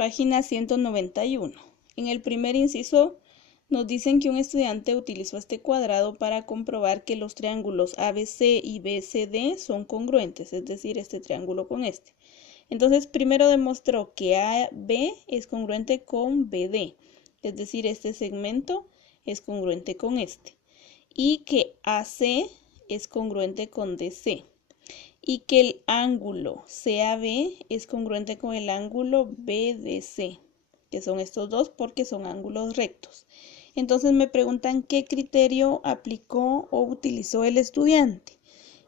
Página 191. En el primer inciso nos dicen que un estudiante utilizó este cuadrado para comprobar que los triángulos ABC y BCD son congruentes, es decir, este triángulo con este. Entonces, primero demostró que AB es congruente con BD, es decir, este segmento es congruente con este. Y que AC es congruente con DC. Y que el ángulo CAB es congruente con el ángulo BDC, que son estos dos porque son ángulos rectos. Entonces me preguntan qué criterio aplicó o utilizó el estudiante.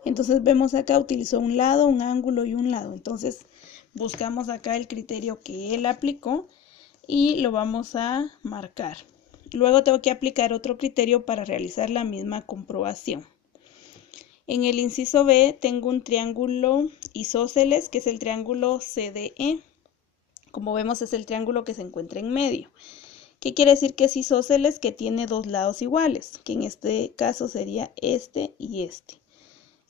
Entonces vemos acá, utilizó un lado, un ángulo y un lado. Entonces buscamos acá el criterio que él aplicó y lo vamos a marcar. Luego tengo que aplicar otro criterio para realizar la misma comprobación. En el inciso B tengo un triángulo isósceles, que es el triángulo CDE. Como vemos, es el triángulo que se encuentra en medio. ¿Qué quiere decir que es isósceles? Que tiene dos lados iguales, que en este caso sería este y este.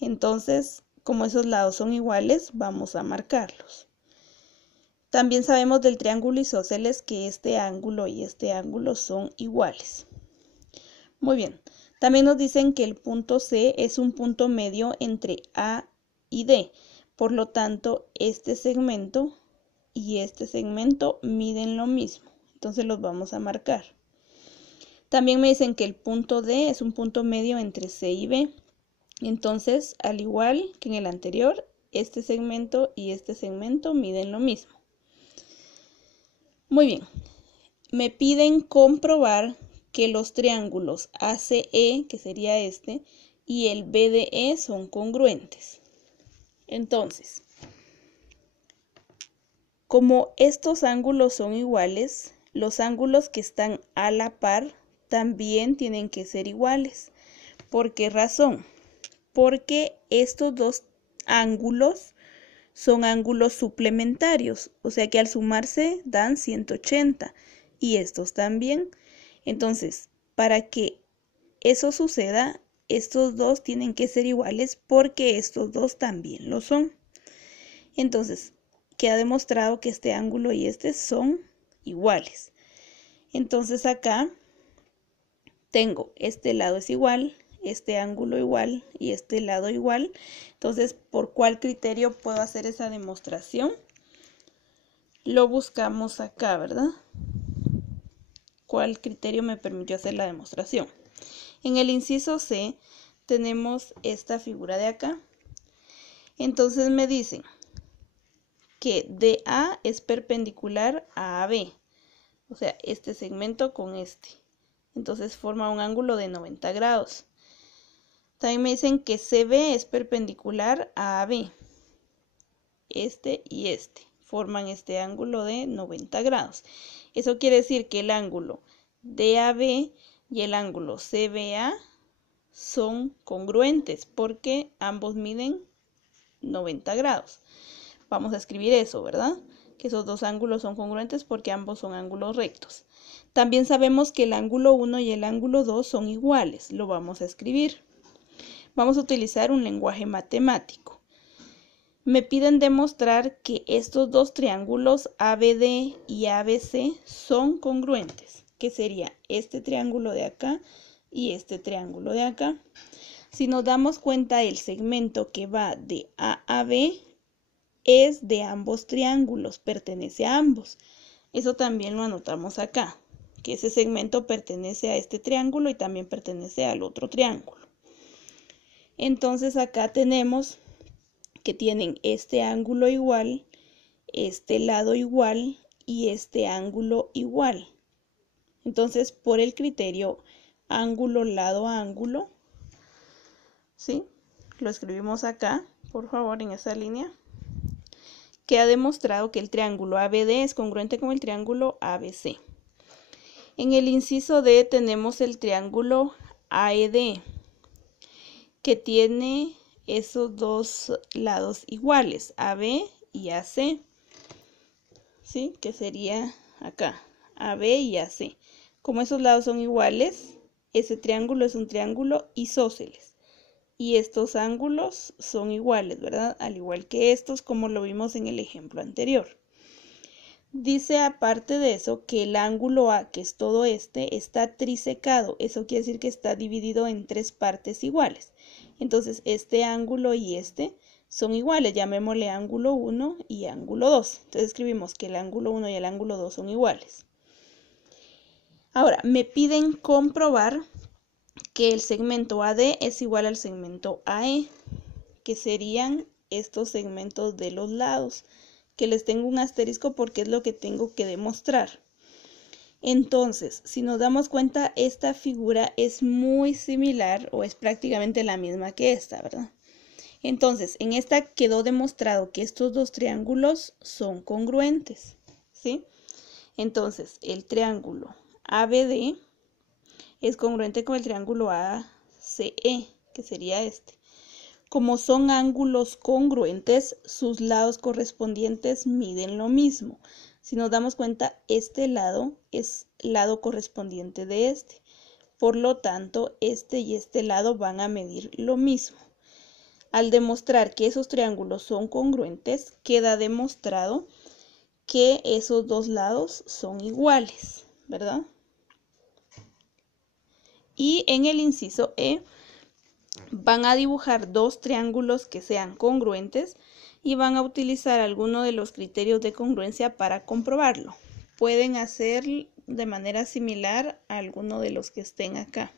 Entonces, como esos lados son iguales, vamos a marcarlos. También sabemos del triángulo isósceles que este ángulo y este ángulo son iguales. Muy bien. También nos dicen que el punto C es un punto medio entre A y D. Por lo tanto, este segmento y este segmento miden lo mismo. Entonces los vamos a marcar. También me dicen que el punto D es un punto medio entre C y B. Entonces, al igual que en el anterior, este segmento y este segmento miden lo mismo. Muy bien. Me piden comprobar que los triángulos ACE, que sería este, y el BDE son congruentes. Entonces, como estos ángulos son iguales, los ángulos que están a la par también tienen que ser iguales. ¿Por qué razón? Porque estos dos ángulos son ángulos suplementarios, o sea que al sumarse dan 180 y estos también. Entonces, para que eso suceda, estos dos tienen que ser iguales porque estos dos también lo son. Entonces, queda demostrado que este ángulo y este son iguales. Entonces acá tengo este lado es igual, este ángulo igual y este lado igual. Entonces, ¿por cuál criterio puedo hacer esa demostración? Lo buscamos acá, ¿verdad? ¿Cuál criterio me permitió hacer la demostración? En el inciso C tenemos esta figura de acá. Entonces me dicen que DA es perpendicular a AB, o sea, este segmento con este. Entonces forma un ángulo de 90 grados. También me dicen que CB es perpendicular a AB. Este y este forman este ángulo de 90 grados. Eso quiere decir que el ángulo DAB y el ángulo CBA son congruentes porque ambos miden 90 grados. Vamos a escribir eso, ¿verdad? Que esos dos ángulos son congruentes porque ambos son ángulos rectos. También sabemos que el ángulo 1 y el ángulo 2 son iguales. Lo vamos a escribir. Vamos a utilizar un lenguaje matemático. Me piden demostrar que estos dos triángulos ABD y ABC son congruentes, que sería este triángulo de acá y este triángulo de acá. Si nos damos cuenta, el segmento que va de A a B es de ambos triángulos, pertenece a ambos. Eso también lo anotamos acá, que ese segmento pertenece a este triángulo y también pertenece al otro triángulo. Entonces acá tenemos que tienen este ángulo igual, este lado igual y este ángulo igual. Entonces, por el criterio ángulo, lado, ángulo, ¿sí? Lo escribimos acá, por favor, en esa línea. Que ha demostrado que el triángulo ABD es congruente con el triángulo ABC. En el inciso D tenemos el triángulo AED, que tiene esos dos lados iguales, AB y AC, ¿sí? Que sería acá, AB y AC. Como esos lados son iguales, ese triángulo es un triángulo isósceles. Y estos ángulos son iguales, ¿verdad? Al igual que estos, como lo vimos en el ejemplo anterior. Dice aparte de eso que el ángulo A, que es todo este, está trisecado. Eso quiere decir que está dividido en tres partes iguales. Entonces este ángulo y este son iguales. Llamémosle ángulo 1 y ángulo 2. Entonces escribimos que el ángulo 1 y el ángulo 2 son iguales. Ahora, me piden comprobar que el segmento AD es igual al segmento AE, que serían estos segmentos de los lados, que les tengo un asterisco porque es lo que tengo que demostrar. Entonces, si nos damos cuenta, esta figura es muy similar o es prácticamente la misma que esta, ¿verdad? Entonces, en esta quedó demostrado que estos dos triángulos son congruentes, ¿sí? Entonces, el triángulo ABD es congruente con el triángulo ACE, que sería este. Como son ángulos congruentes, sus lados correspondientes miden lo mismo. Si nos damos cuenta, este lado es lado correspondiente de este. Por lo tanto, este y este lado van a medir lo mismo. Al demostrar que esos triángulos son congruentes, queda demostrado que esos dos lados son iguales, ¿verdad? Y en el inciso E van a dibujar dos triángulos que sean congruentes y van a utilizar alguno de los criterios de congruencia para comprobarlo. Pueden hacer de manera similar a alguno de los que estén acá.